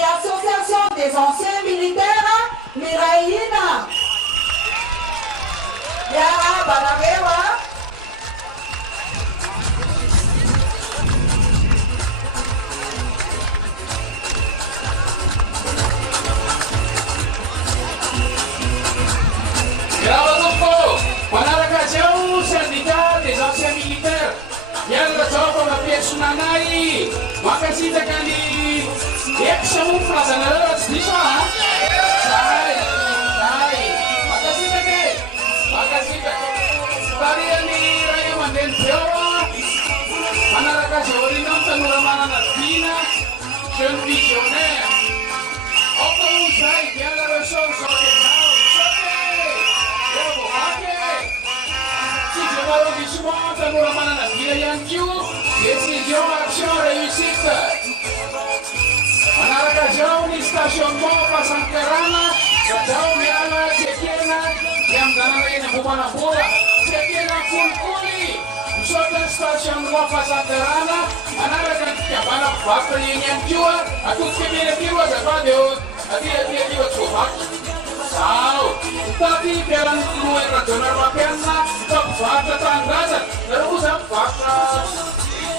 L'association des anciens militaires Miraina. Yara Banabewa. Panarakaziao syndicat des anciens militaires. Miala zao fa mampietso nanay makasitaka ny exa mo filazanareo tsy diso zay makasitaka tariany ray aman-dreny beo manarakazy aorina amin'ny tanora manana dina jeune visionnaire oko zay miala reo sao arrondissement tanora manana vila ihany ko décision action réussite manaraka zao ny stationnement fasankarana zao miala tsekena ny amin'njanana eny ambomanabola tsekena kolikoly misaotra stationnement fasankarana manaraka ny fiavana mpivakotra eny ihany koa atodika melapiro azafady eo atyapiro tsy vovaky zao tady mpiarany loha rajonar mampianina mpivakotra tanindrazana nareo moa zany mpivakotra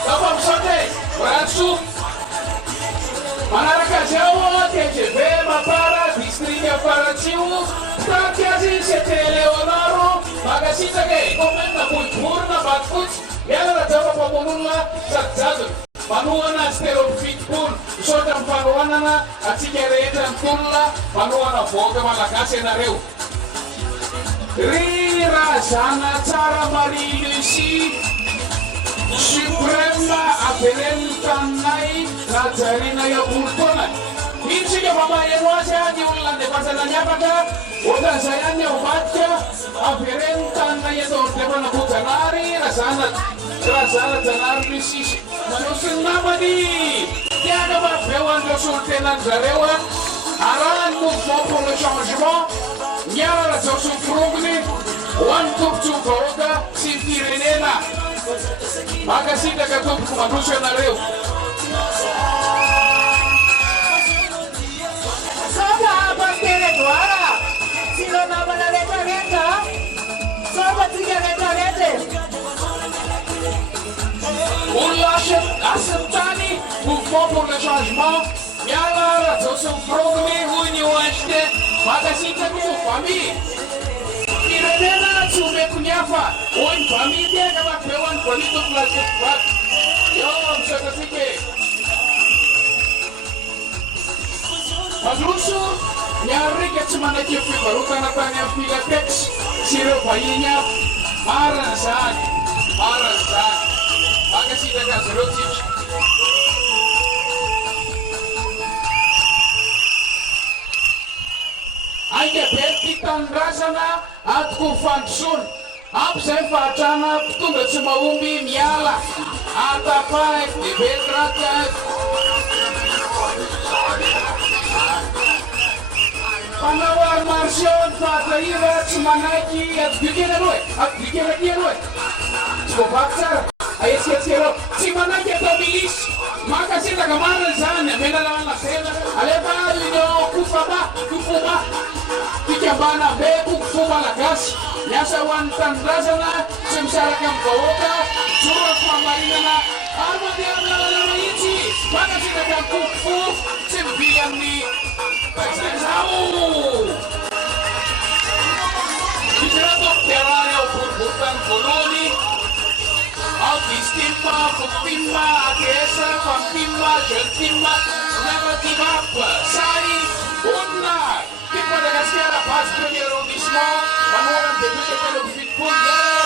zafa misaotra e ratso manaraka azy ao TGV Mapara district Afaratsio tady azy c'était Leonaro magasitsaka e komenta boriborina batifotsy miala rajafa mpamonolona sadijazana manohana azy teropifitipolo misaotra mifanohanana atsika rehetra ny tolona manohana voaka malagasy ianareo ry razana tsara Marie Lucie suprême avereny taninay najarina iabolotona itsika mamaheno azy ny olona ndefasana niafaka ohatran'izay any aomatika avereny taninay ataodrefana bojanary razana janary Lucie manao sy ny namany tiaka maveo an'ireo solotenany zareo arahany mouvement pour le changement miala rajao sy mifirongony ho an'ny tompotso vahoaka sy ny firenena makasitaka tompoko mandroso ianareo Soka Pastor Eduardo, sino nama na letra-letra, soka tiga letra-letra. olona asintany mouvement pour le changement miala rajao sy mifirongony hoy ny ONG makasitaka ho famille firenena tsy omeko ny hafa hoy ny famille tiaka mafeo any famille tompolatyvaty eo misaotratsika e mandroso miarika tsy manakeo fivarotana tany amin'ny Filatex sy ireo vahiny hafa marina zany makasitaka azy ireo tsika aika be ty tanindrazana atoko fandrosoana ampizay fahatrana mpitonga tsy mahomby miala atapa FDB traka panao armarsion fahatahira tsy manaiky atobikely aloha atobikely aty aloha tsy voavaky tsara aetsiketsikerao tsy manaiky atao milisy makasitaka marina zany amenalana vela alefa union kofoma fikambana be kokofo malagasy miasa ho an'ny tanindrazana tsy misaraka amin'ny vahoaka joro famarinana armandeamina mahitsy makasitaka amin'ny kokofo tsy mivily amin'ny zao misirato mpiarany ao boriborotany voalohany ao distimma fotimma ATS famtimma jeune timma navatimap say olona ty Madagasikara base premier arrondissement manohana ny député telo fitopolo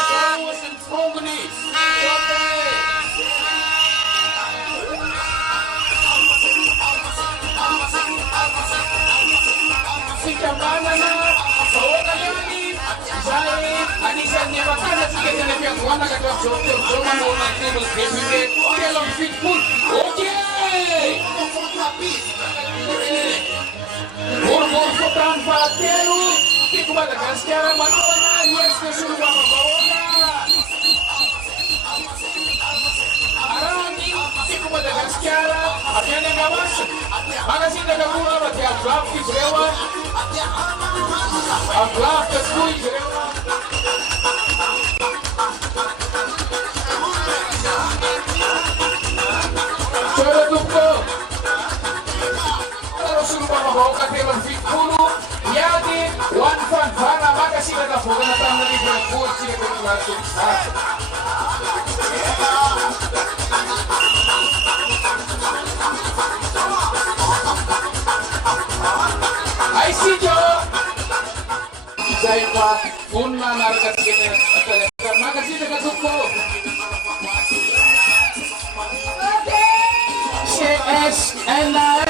zao sy ny frongony fikambanana vahoaka ihany zay anisan'ny avakazatsika tena fiangoana ka hatrafizao teozao manohana ny telo député telo amin'ny fitopolo ok Boribory fahatelo tiako Madagasikara manoloana iesika solombavavahoana arahany tiako Madagasikara avy any Angamasa magasitraka koa fa dia avolavika izy ireo avolavika tokoa izy ireo Sora tompo solombavavahoaka telo amby fitopolo iady ho an'ny fanivana makasitraka vokana tamina livre tsika tekolatokizatra aisika izay fa vonona anaraka tsika makasitraka tompo CSNR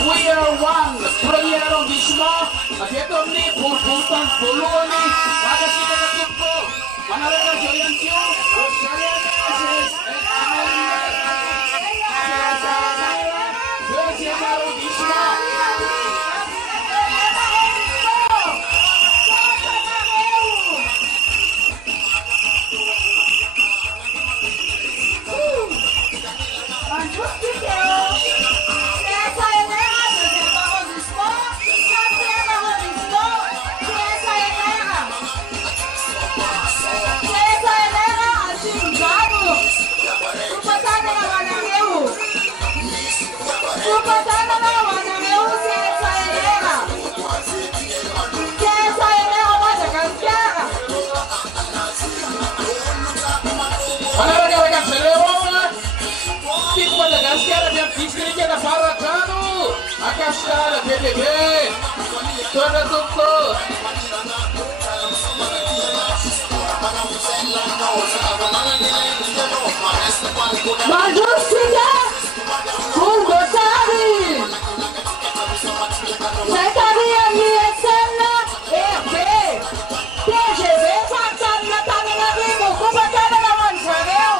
We are one premier arrondissement avy eto amin'ny boribory voalohany makasitraka tompo manaraka zao ihany koa deuxième arrondissement district da Faratrano Akashara PDB Torna Tompo Majustica Fulgosari Secretaria MSN RP TGV Fatana Natamina Rigo Kubatana na Manjareu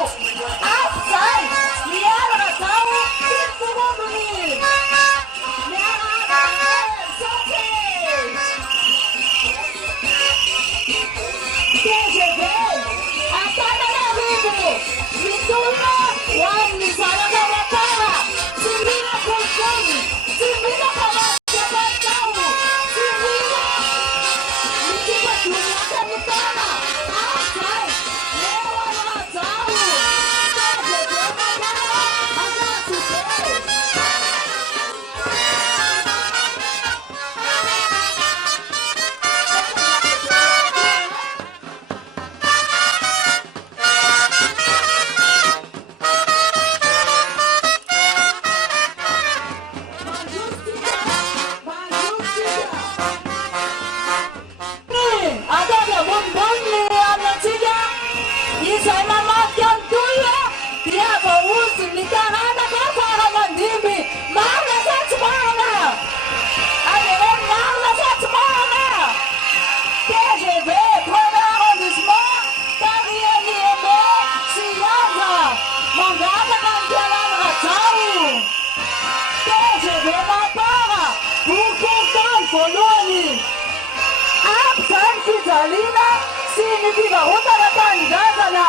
Apsai Liara Tau TGV Atana na Rigo Mituna Wani Sarada Watara Simina Kulkoni Simina Kamasia Batau Simina Mikipa Tunyaka Mutana Asai Lewa Natau TGV Matara Agatu significa utara tanzana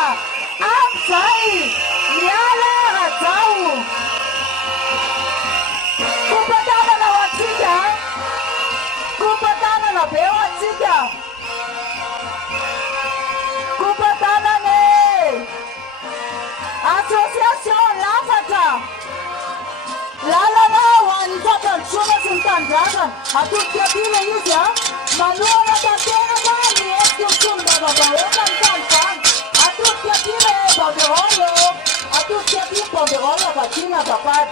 Apsai Niala Ratau Kupatana na Watsika Kupatana na Bewatsika Kupatana ne Association Lafata Lalala Wanitata Chuma Sintanzana Atukia Pile Yuja Manuela Tatena Bani Eskusumba Babaoka Ntantan Atukia Pile Babeolo Atukia Pile Babeolo Batina Bapat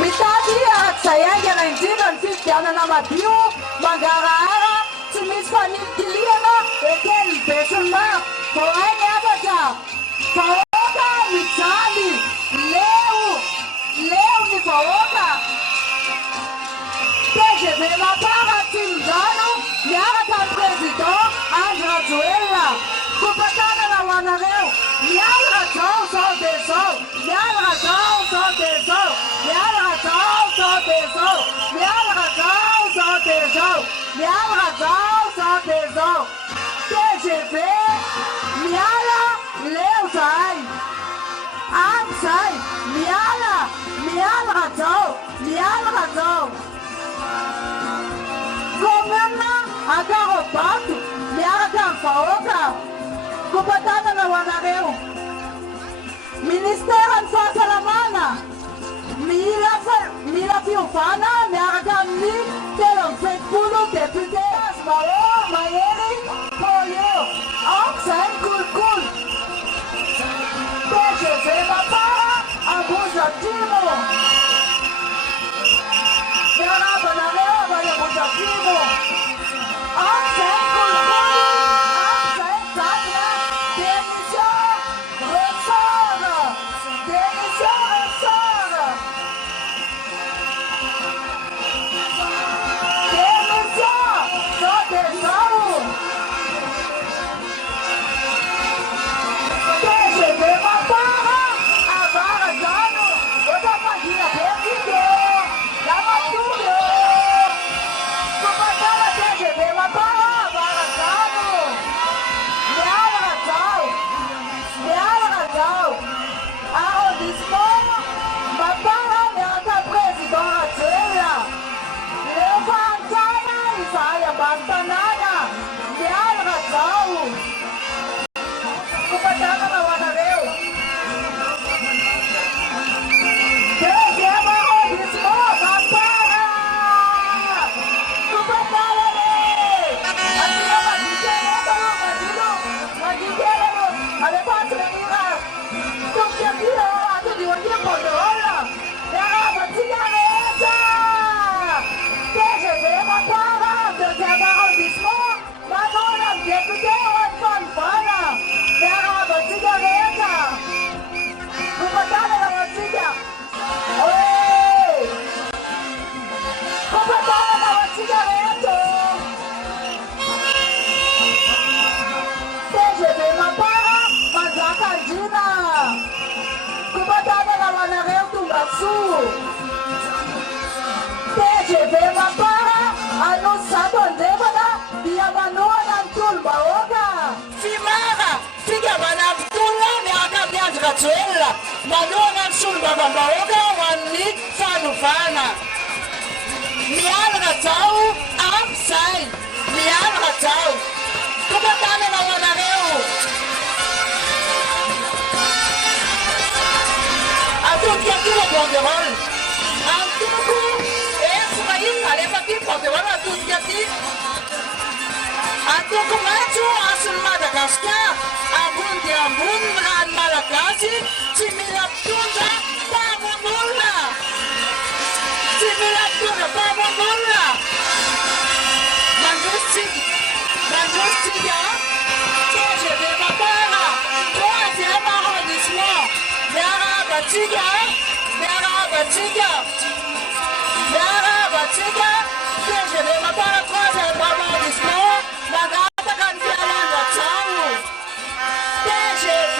Mitati Sayanga 1950 na Mabiu Mangarara Tumisfani Kiliana Eken Besulma Koane Abata Faoka Mitali Leo ni Faoka TGV Mapara Tindano Yara President Andra Zuela Kupatana na Wanarea Baoka kupatana na wanareu Ministera Nfasalamana Mila Fiufana Miaradamni Telon Fekulu Deputé Asmao Mayeri Polio Oxen Kulkul PGV Mapara Abuja Timo Miaraba Nareo Bayabuja Timo Oxen Kulkul Oxen Tatna Démission Ressort Démission Ressort TGV Mapara anunciado ndebana dia manoa na Mtul Baoka Fimara tiga bana Mtula ni akamia Katwela manoa na Mtul Baoka wani fanufana mial ratau upside mial ratau kupatana na wanareu atukia kile bongerol antuku Atuku maju asal Madagaskar, abun diambun ran Malakasi, cimilap tunda pamula, cimilap tunda pamula. Manjusti ya, TGV Mapara, troisième arrondissement, Yara Batiga, TGV Mapara, troisième arrondissement, Magata Kandiala Natau, TGV,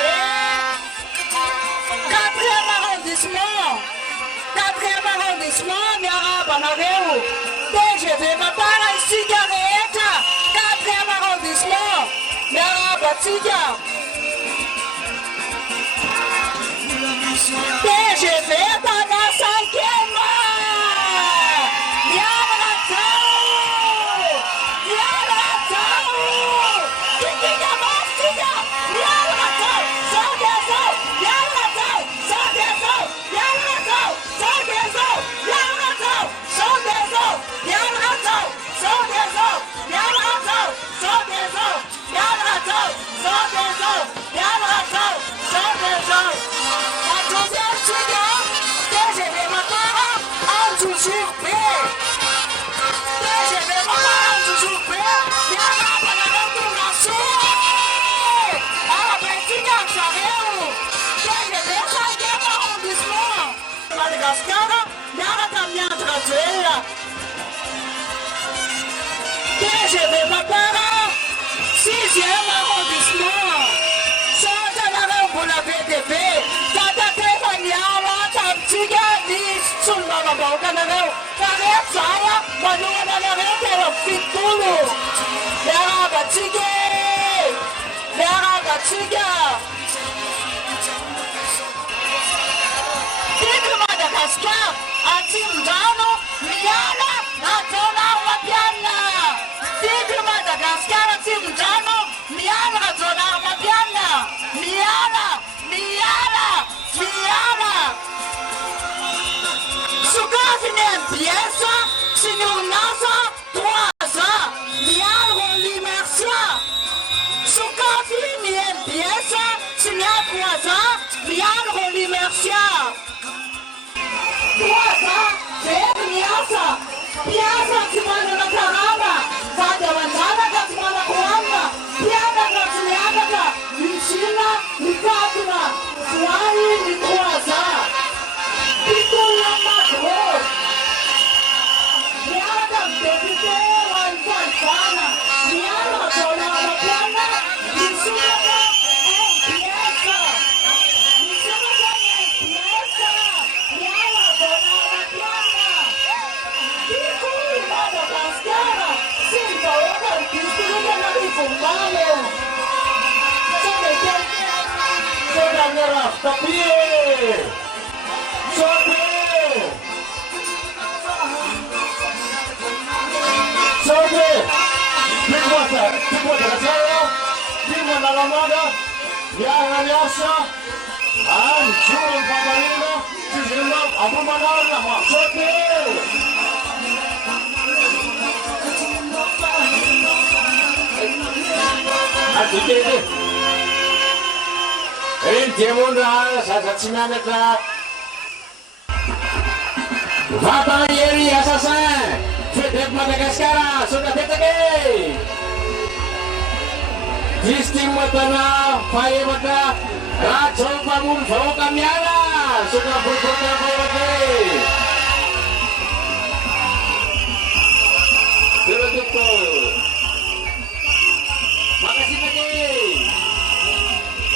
quatrième arrondissement, Yara Banareu, TGV Mapara, cigarette, quatrième arrondissement, Yara Batiga, TGV Bana 5e. TGV Mapara, 6e arrondissement, Santanareu pour la VTV, Tata Tefaniawa, Taptiga, Nis, Sulmama Baukanareu, Karet Saya, Manuana Nareu, Fitulu, Yara Batiga, Tigre Madagascar, Atimdano, Miana, Natona Wapiana, Tigre Madagascar, Atimdano, empieza, señor Nasa, 3 ans, mi algo limercia. Su café mi empieza, señor 3 ans, mi algo limercia. 3 ans, piasa, piasa simana na karama, kada wandana ka simana kuanga, piada ka simana ka, mishina, mikatuna, swai ni 3 ans. Piccola macro, mi hanno detto one fanfana, mi hanno donato la piana, mi sono empieza, mi sono empieza, mi hanno donato la piana, piccoli Madagascar, senza ora il piccolo della rifumare, sapete, c'è la mia rafta, Sote, Pigwata Kasero, Pigwa Nagamada, Yaha Yasa, and Churun Pamarino, Chizima, Abumanana, Sote. Atike. Temunda, Sasachimanaka. Papa Yeri Assassin, Fedek Madagascar, sudah betake. Disting Matana, Paye Mata, Rachel Pamun, Fokamiana, sudah berkota Paye. Betul. Makasih lagi.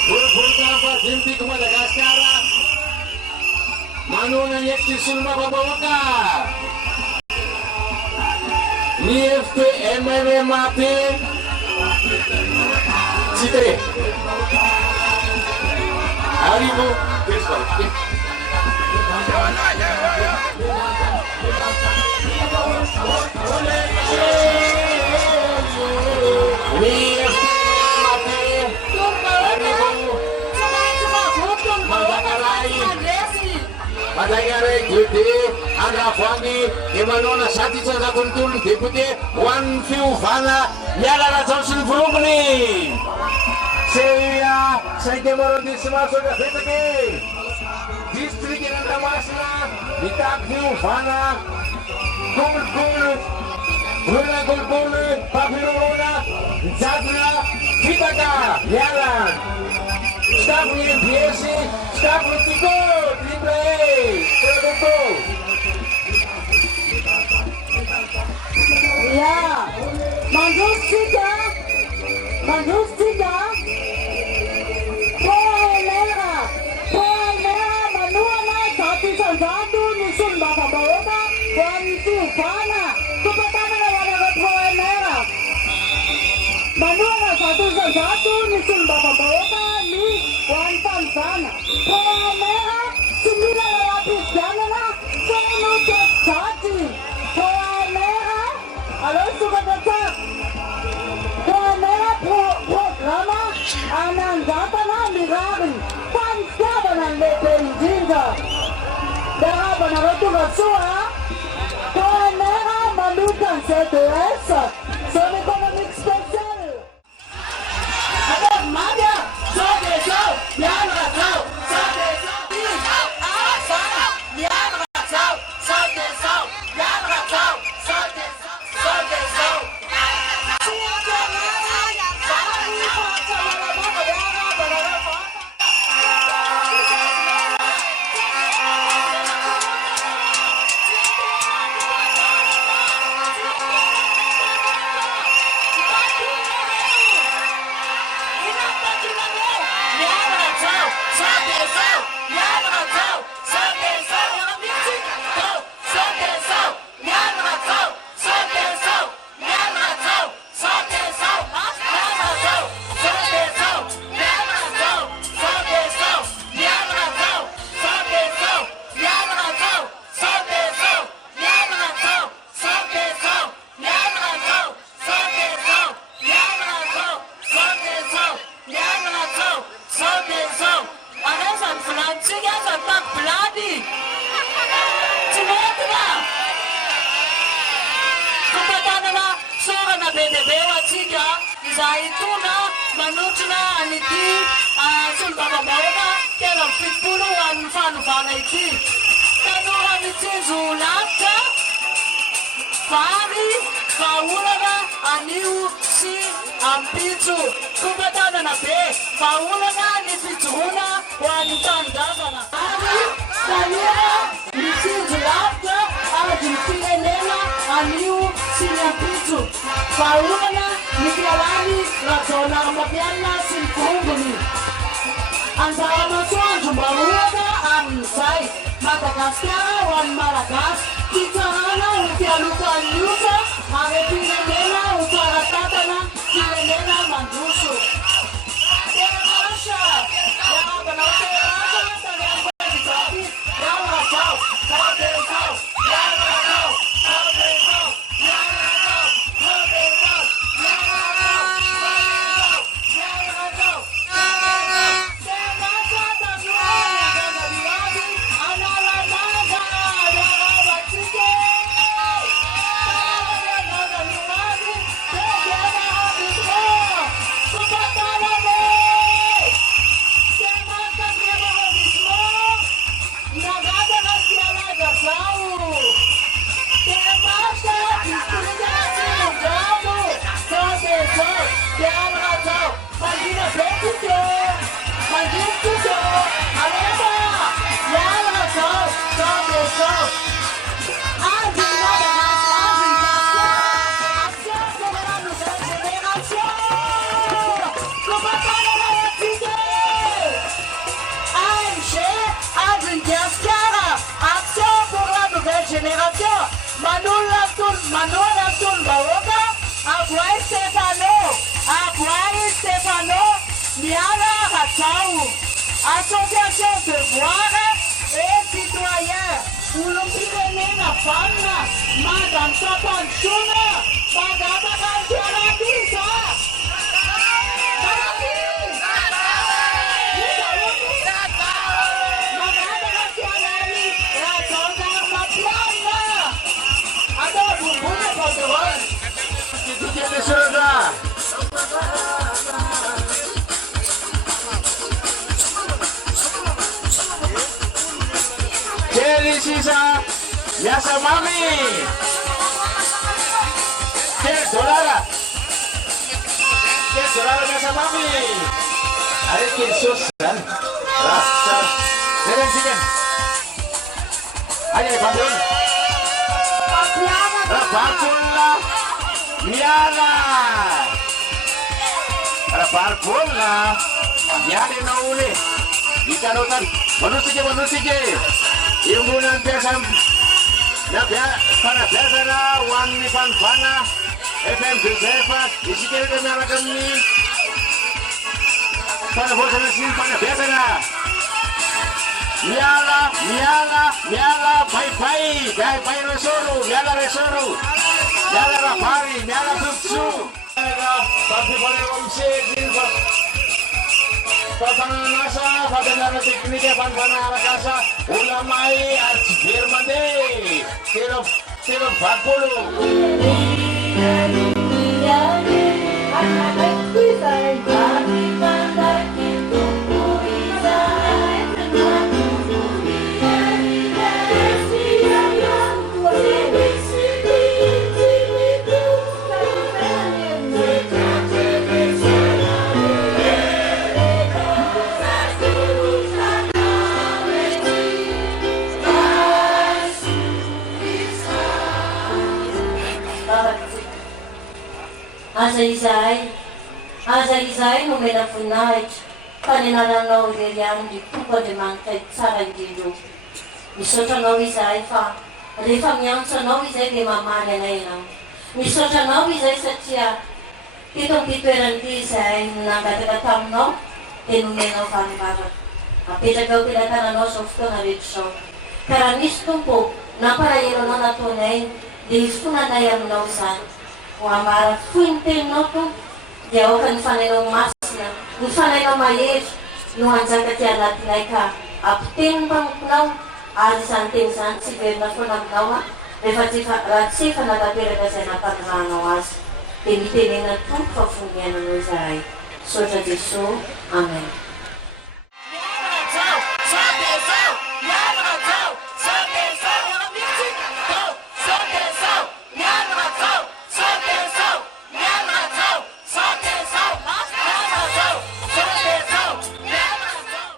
Berkota apa? Jimpi ke Madagascar. Manunan yakti sulma babawaka. Nifte MMA mate. Citre. Haribo. Padagare Gede, Andra Fwangi, Emanona Saticha Zakuntul, Deputy, One Few Fana, Yara Johnson Fulumani. Seya, Saikemaro Dismaso da Petake, District in Damasna, Vitak Few Fana, Kumul, Rula Gulpul, Papirona, Zadra, Vitaka, Yaran. Stop with PSC, stop with Tico, Triple A, Produco. Ya, Mandustika, Poelera, Manuana, Tati Sanzadu, Nisun Bababoga, Wansu Fana, Kupatana Wana Poelera. Manuana, Tati Sanzadu, Nisun Bababoga, Wan Fanfana, Poelera, Simila Lapis Janana, Sonu Tati, Poelera, Alonso Batata, Poelera Programa, Anandatana Mirari, Panstabana Leperinjinga, Darabana Rotugasua, Poelera Malukan CTS, Son Economic Special. Ada Maya, Sodeso, Yanratau, Sodeso, Asana, Yanratau, Sodeso, Yanratau, Sodeso, Sodeso. be dia be ho atsika izay tona manotrona an'ity solombavam-bahoaka telo amby fitopolo ho an'ny fanovana ity. Tanora mitsinjo lavitra vary vahaolana anio sy ampitso kompatanana be vahaolana ny fijoroana ho an'ny tanindrazana ary tanora mitsinjo lavitra ady ny firenena anio sy ny ampitso vahaolana ny fialany rajona mapianina sy ny korombony anjara-masoandro mba ohatra amin'izay Madagasikara ho an'ny malagasy fitsarana ho fialotan'ny iotra ary firenena ho tsara-tatana firenena mandroso. Terasa, miarabanao terasa tany amin'ny zaty, miarana zao, zabe zao, miarana zao, zabe zao, miarana zao, zabe zao, miarana zao, miarana zao. Terasa tany amin'ny zaty, analamanga, miarabatsike. Génération Manola Bahoaka, Aguai Stefano, Miala Ratsau, Association Devoir et Citoyens, pour le Pyrénées Femme, Madame Sapan Chouna, Madame Kantiaratisa. Kelly Sisa, Yasa Mami, Dolara Yasa Mami, ada Kirsus kan, rasa, sikan, ada Bandung, Rapatunla, Miala, Raparpunla, Miala Nauli, ikan otan, manusia. Yung munang biasa na Wan ni Panpana FM Josefa isikir ka na kami para bosan na sin pana biasa na Miala Pai Resoro Miala Rapari Miala Tutsu tapi pada omse Pasangan nasa, pasangan tekniknya Panpana Arakasa, ulamai arts Birmade, Tiro 40. Aza izay no mena voninahitra faninananao irery aminy tompo Andriamanitra tsara indrindro. Misaotranao izay fa rehefa miantso anao izay dia mamaly anay ianao. Misaotranao izay satria teto amin'ny toerana ity izay nangataka taminao dia nomenao vanim-bavaka. Apetraka ao am-pilatananao izao fotoana rehetra izao. Ka raha misy tompo nampalahelo anao nataonay dia hifotoana anay aminao izany. Ho ambara fohy ny teninao tompo dia aoka ny fanainao masina, ny fanainao mahery no hanjaka ty anatinay ka ampiteny ny mpamomponao ary izany teny izany tsy verina foana aminao rehefa raha tsy efa natateraka izay nampanorahanao azy. dia mitenena tompo fafoniananao izahay. Sotra Jesosy. Amen.